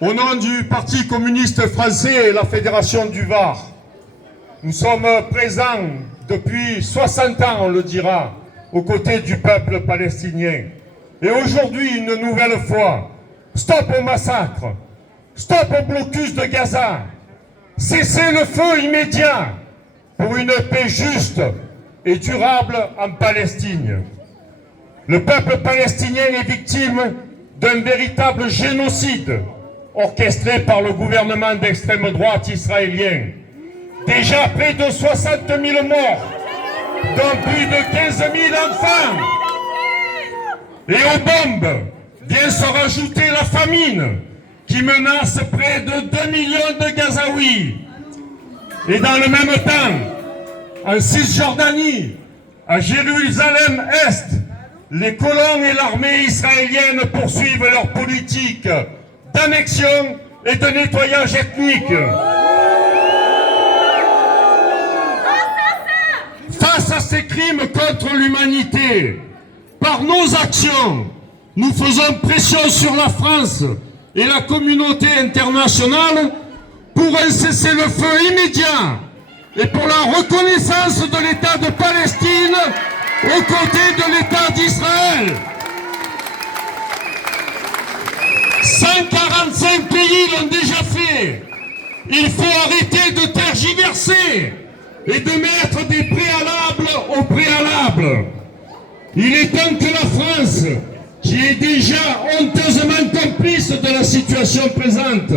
Au nom du Parti communiste français et la Fédération du Var, nous sommes présents depuis 60 ans, on le dira, aux côtés du peuple palestinien. Et aujourd'hui, une nouvelle fois, stop au massacre, stop au blocus de Gaza, cessez le feu immédiat pour une paix juste et durable en Palestine. Le peuple palestinien est victime d'un véritable génocide orchestré par le gouvernement d'extrême droite israélien. Déjà près de 60 000 morts, dont plus de 15 000 enfants. Et aux bombes vient se rajouter la famine qui menace près de 2 millions de Gazaouis. Et dans le même temps, en Cisjordanie, à Jérusalem-Est, les colons et l'armée israélienne poursuivent leur politique d'annexion et de nettoyage ethnique. Face à ces crimes contre l'humanité, par nos actions, nous faisons pression sur la France et la communauté internationale pour un cessez-le-feu immédiat et pour la reconnaissance de l'État de Palestine aux côtés de l'État d'Israël. 145 pays l'ont déjà fait. Il faut arrêter de tergiverser et de mettre des préalables au préalable. Il est temps que la France, qui est déjà honteusement complice de la situation présente,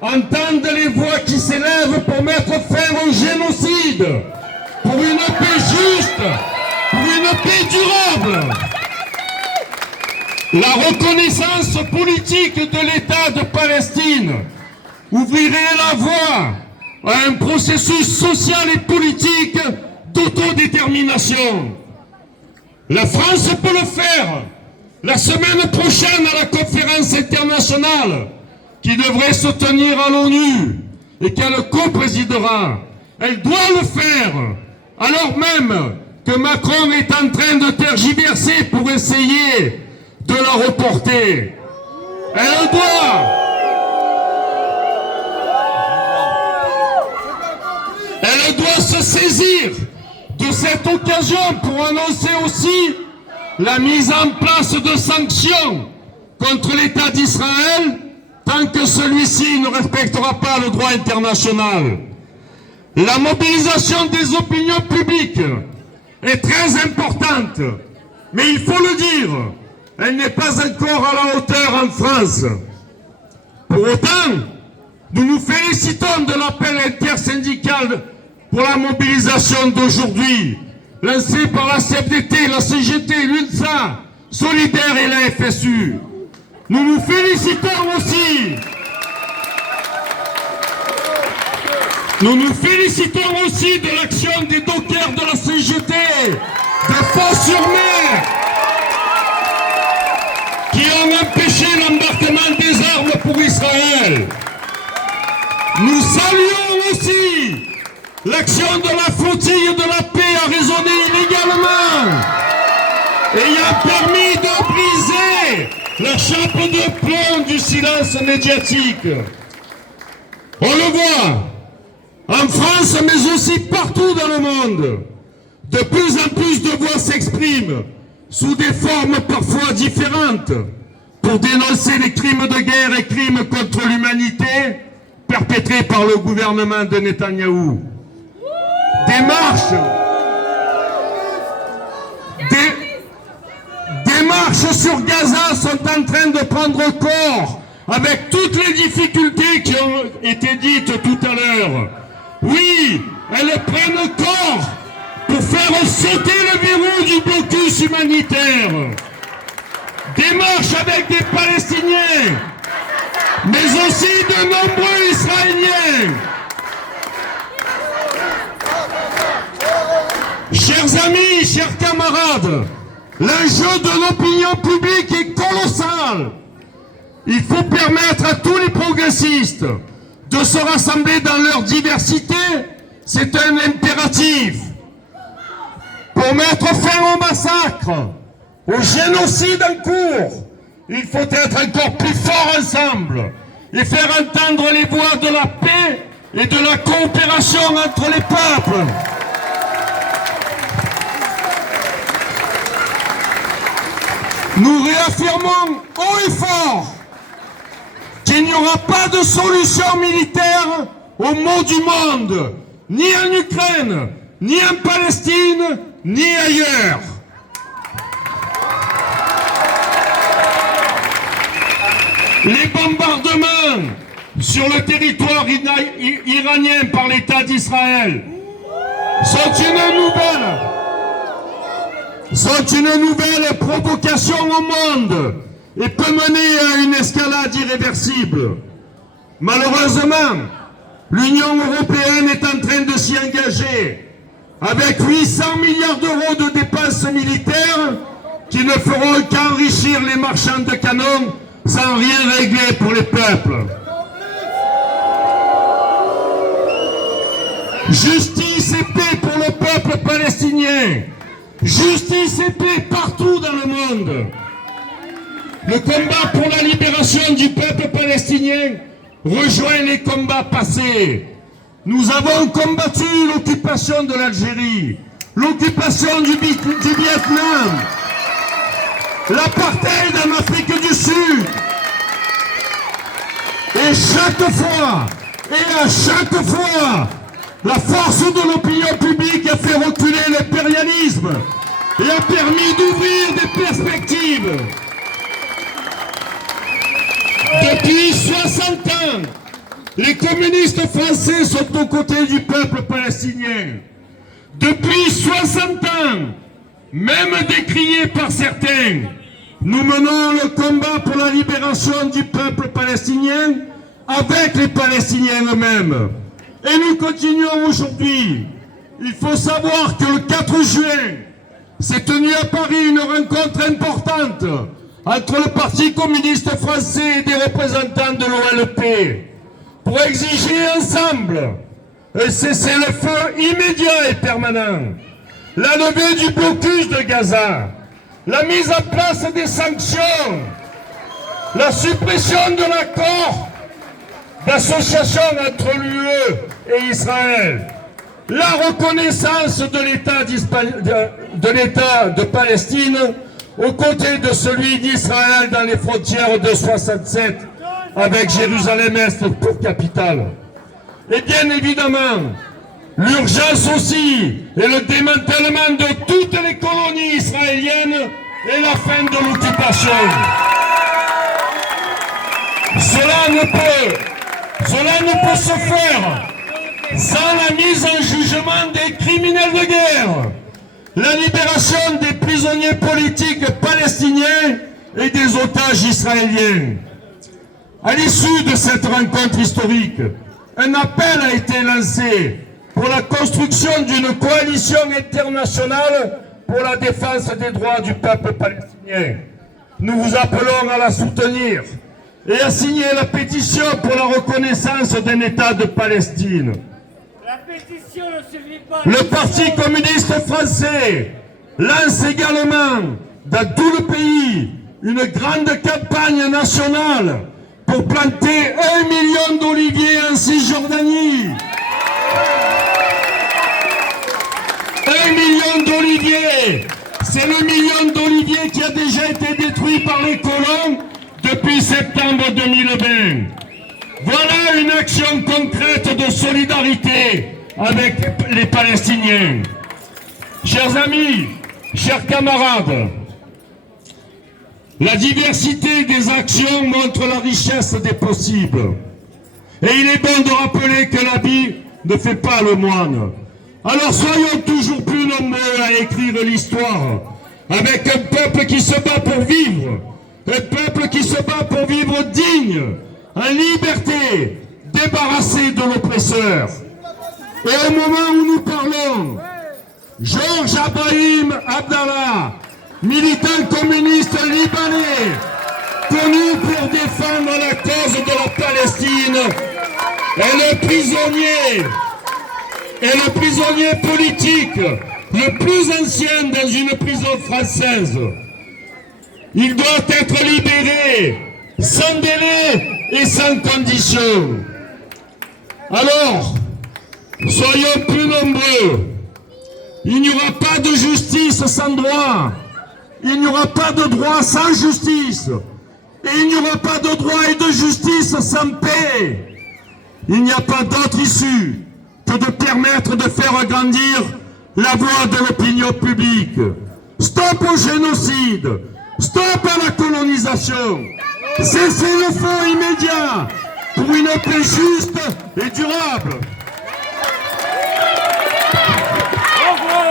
entende les voix qui s'élèvent pour mettre fin au génocide, pour une paix juste, pour une paix durable. La reconnaissance politique de l'État de Palestine ouvrirait la voie à un processus social et politique d'autodétermination. La France peut le faire la semaine prochaine à la conférence internationale qui devrait se tenir à l'ONU et qu'elle co-présidera. Elle doit le faire alors même que Macron est en train de tergiverser pour essayer de la reporter. Elle doit se saisir de cette occasion pour annoncer aussi la mise en place de sanctions contre l'État d'Israël tant que celui-ci ne respectera pas le droit international. La mobilisation des opinions publiques est très importante, mais il faut le dire, elle n'est pas encore à la hauteur en France. Pour autant, nous nous félicitons de l'appel intersyndical pour la mobilisation d'aujourd'hui, lancé par la CFDT, la CGT, l'UNSA, Solidaire et la FSU. Nous nous félicitons aussi de l'action des dockers de la CGT, de Fos-sur-Mer, qui ont empêché l'embarquement des armes pour Israël. Nous saluons aussi l'action de la flottille de la paix arraisonnée illégalement, ayant permis de briser la chape de plomb du silence médiatique. On le voit, en France, mais aussi partout dans le monde, de plus en plus de voix s'expriment sous des formes parfois différentes pour dénoncer les crimes de guerre et crimes contre l'humanité perpétrés par le gouvernement de Netanyahou. Des marches sur Gaza sont en train de prendre corps avec toutes les difficultés qui ont été dites tout à l'heure. Oui, elles prennent corps pour faire sauter le verrou du blocus humanitaire. Des marches avec des Palestiniens, mais aussi de nombreux Israéliens. Chers amis, chers camarades, l'enjeu de l'opinion publique est colossal. Il faut permettre à tous les progressistes de se rassembler dans leur diversité, c'est un impératif. Pour mettre fin au massacre, au génocide en cours il faut être encore plus fort ensemble et faire entendre les voix de la paix et de la coopération entre les peuples. Nous réaffirmons haut et fort qu'il n'y aura pas de solution militaire aux maux du monde, ni en Ukraine, ni en Palestine, ni ailleurs. Les bombardements sur le territoire iranien par l'État d'Israël sont une nouvelle provocation au monde et peut mener à une escalade irréversible. Malheureusement, l'Union européenne est en train de s'y engager avec 800 milliards d'euros de dépenses militaires qui ne feront qu'enrichir les marchands de canons sans rien régler pour les peuples. Justice et paix pour le peuple palestinien. Justice et paix partout dans le monde. Le combat pour la libération du peuple palestinien rejoint les combats passés. Nous avons combattu l'occupation de l'Algérie, l'occupation du Vietnam, l'apartheid en Afrique du Sud. Et chaque fois, et à chaque fois, la force de l'opinion publique a fait reculer l'impérialisme et a permis d'ouvrir des perspectives. Depuis 60 ans, les communistes français sont aux côtés du peuple palestinien. Depuis 60 ans, même décrié par certains, nous menons le combat pour la libération du peuple palestinien avec les Palestiniens eux-mêmes. Et nous continuons aujourd'hui. Il faut savoir que le 4 juin, s'est tenue à Paris une rencontre importante entre le Parti communiste français et des représentants de l'OLP pour exiger ensemble un cessez-le-feu immédiat et permanent, la levée du blocus de Gaza, la mise en place des sanctions, la suppression de l'accord d'association entre l'UE et Israël, la reconnaissance de l'État de Palestine aux côtés de celui d'Israël dans les frontières de 67 avec Jérusalem-Est pour capitale. Et bien évidemment, l'urgence aussi est le démantèlement de toutes les colonies israéliennes et la fin de l'occupation. Cela ne peut se faire sans la mise en jugement des criminels de guerre, la libération des prisonniers politiques palestiniens et des otages israéliens. À l'issue de cette rencontre historique, un appel a été lancé pour la construction d'une coalition internationale pour la défense des droits du peuple palestinien. Nous vous appelons à la soutenir et à signer la pétition pour la reconnaissance d'un État de Palestine. La pétition ne suffit pas. Le Parti communiste français lance également dans tout le pays une grande campagne nationale pour planter 1 million d'oliviers en Cisjordanie. 1 million d'oliviers, c'est le million d'oliviers qui a déjà été détruit par les colons depuis septembre 2020. Voilà une action concrète de solidarité avec les Palestiniens. Chers amis, chers camarades, la diversité des actions montre la richesse des possibles. Et il est bon de rappeler que l'habit ne fait pas le moine. Alors soyons toujours plus nombreux à écrire l'histoire avec un peuple qui se bat pour vivre, un peuple qui se bat pour vivre digne, en liberté, débarrassé de l'oppresseur. Et au moment où nous parlons, Georges Abrahim Abdallah, militant communiste libanais, connu pour défendre la cause de la Palestine, est le prisonnier politique le plus ancien dans une prison française. Il doit être libéré, sans délai et sans condition. Alors, soyons plus nombreux. Il n'y aura pas de justice sans droit. Il n'y aura pas de droit sans justice. Et il n'y aura pas de droit et de justice sans paix. Il n'y a pas d'autre issue que de permettre de faire grandir la voix de l'opinion publique. Stop au génocide. Stop à la colonisation. Cessez le feu immédiat pour une paix juste et durable.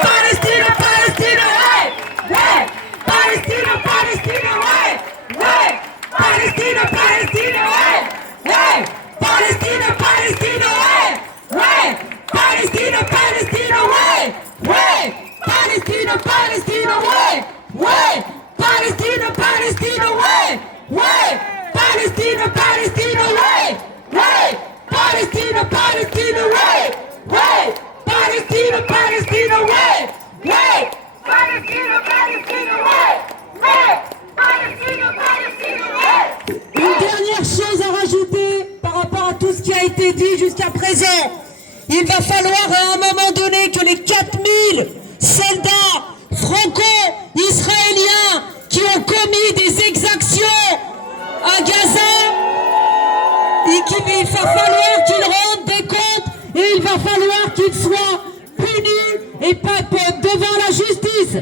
Palestine, Palestine, ouais, ouais. Palestine, Palestine, ouais, ouais. Palestine, Palestine, ouais, ouais. Palestine, Palestine, ouais, ouais. Palestine, Palestine, ouais, ouais. Palestine, Palestine, ouais, ouais. Palestine, Palestine, ouais, ouais. Palestine, Palestine, ouais, ouais. Palestine, Palestine, ouais, ouais. Palestine, Palestine, ouais, ouais. Palestine, Palestine, ouais, ouais. Palestine, Palestine, ouais. Une dernière chose à rajouter par rapport à tout ce qui a été dit jusqu'à présent. Il va falloir à un moment donné que les 4000 soldats franco-israéliens qui ont commis des exactions à Gaza, il va falloir qu'ils rendent des comptes et il va falloir qu'ils soient punis et pas devant la justice.